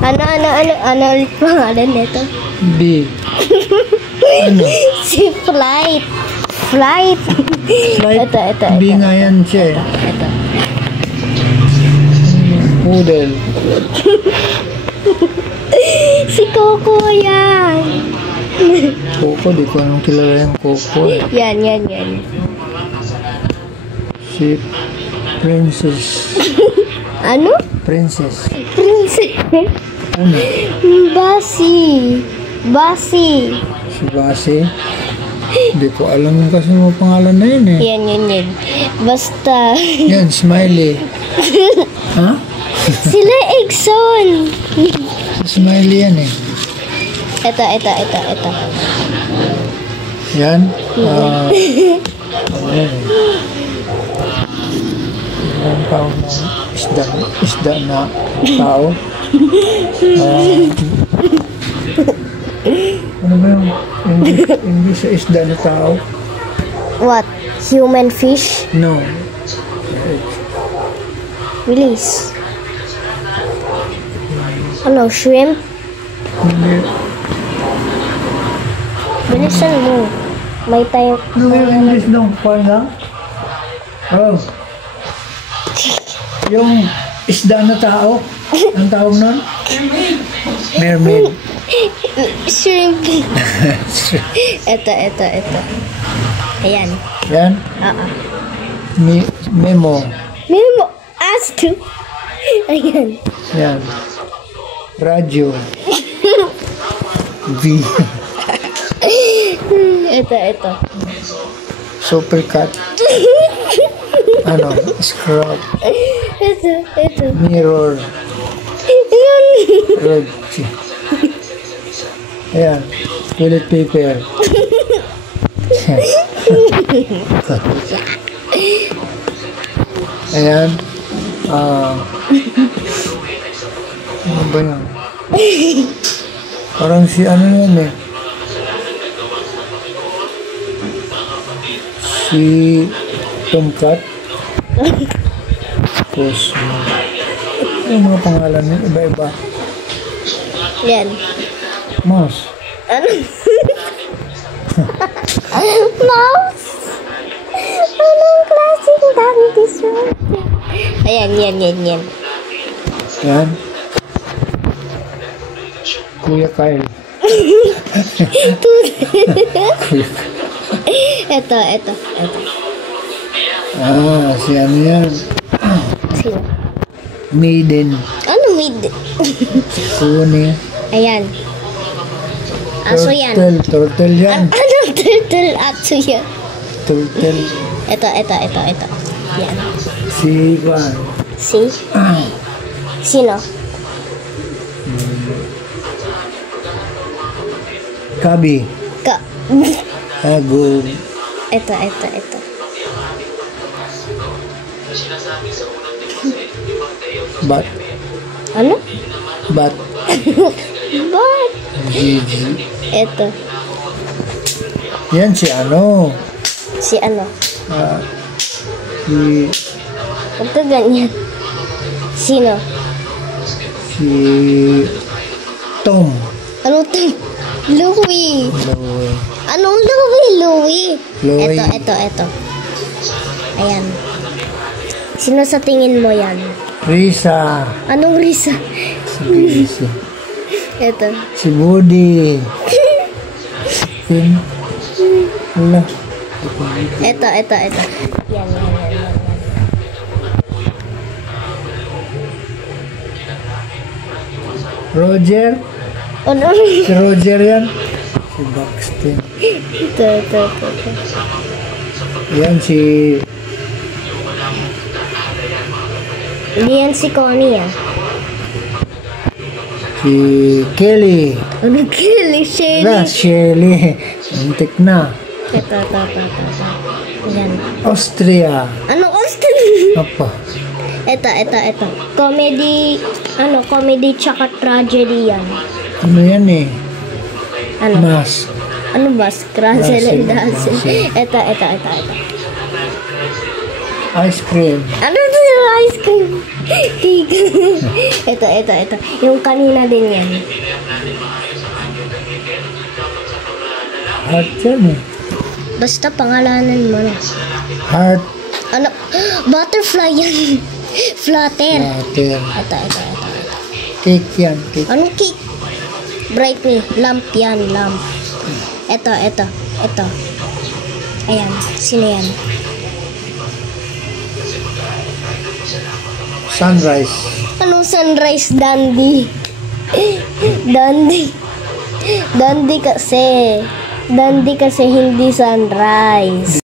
Ano ulit pangalan nito? B. Ano? Si Flight. Flight. Ito. B nga yan siya. Ito. Poodle. Si Coco yan. Coco, di ko anong kilala yung Coco eh. Yan. Si Princess. Ano? Princess. Princess. Ano? Basi. Si Basi. Hindi ko alam yung kasi mo pangalan na yun eh. Yan. Basta. Yan, Smiley. Ha? Sila Exxon. Smiley yan eh. Ito. Yan. Ayan. Ang tao na isda na tao. Ano ba yung English sa isda na tao? What? Human fish? No. Release. Ano? Shrimp? Hindi. Bilisan mo. May tayo. Ano ba yung English nung kwan lang? Oh. Yung isda na tao. Ang tawag nun? Mermaid. Shrimp. Ito. Ayan. Yan. Memo. Asto. Ayan. Yan. Radyo. V. Ito. Supercut. Ano? Scrub. Ito. Mirror. Ayan. Red. Ayan. Toilet paper. Ayan. Ano ba yan? Parang si ano yan eh. Si Tomcat. Tapos, yung mga pangalan niya, iba-iba. Yan. Mouse. Ano? Mouse? Anong klaseng dinosaur? Ayan. Yan. Kuya Kyle. Ito. Si ano yan? Sino? Maiden. Ano maid? Kuni. Ayan. Aso yan. Turtle yan. Anong turtle? Aso yan. Turtle. Ito. Yan. Si Juan. Si? Sino? Kabi. Agog. Ito. Bat. Ano? Bat. What? Gigi. Ito. Yan si ano? Si ano? Si Huwag ka ganyan. Sino? si Tom. Ano to? Louie. Louie. Anong Louie? Louie. Ito. Ayan. Sino sa tingin mo yan? Risa. Anong Risa? Si Risa. Ito. Si Woody. Finn. Wala. Ito. Yan. Roger. Ano? Si Roger yan. Si Buxton. Ito. Yan si Hindi yan si Connie si Kelly. Ano Kelly? Wala, Shelly. Shelly. Antik na. Ito. Yan. Austria. Ano Austin? Apa? Ito. Comedy tsaka tragedy yan. Ano yan eh? Ano? Mas. Ano ba? Scrazzle and Dazzle. Dazzle. Ito. Ice cream. Ano to yung ice cream? Cake. Ito. Yung kanina din yan. Heart yan eh. Basta pangalanan mo na. Heart. Ano? Butterfly yan. Flutter. Water. Ito. Cake yan. Cake. Anong cake? Brightly. Lamp yan. Lamp. Ito. Ayan. Sino yan? Sunrise. Anong sunrise, Dandy? Dandy kasi hindi sunrise.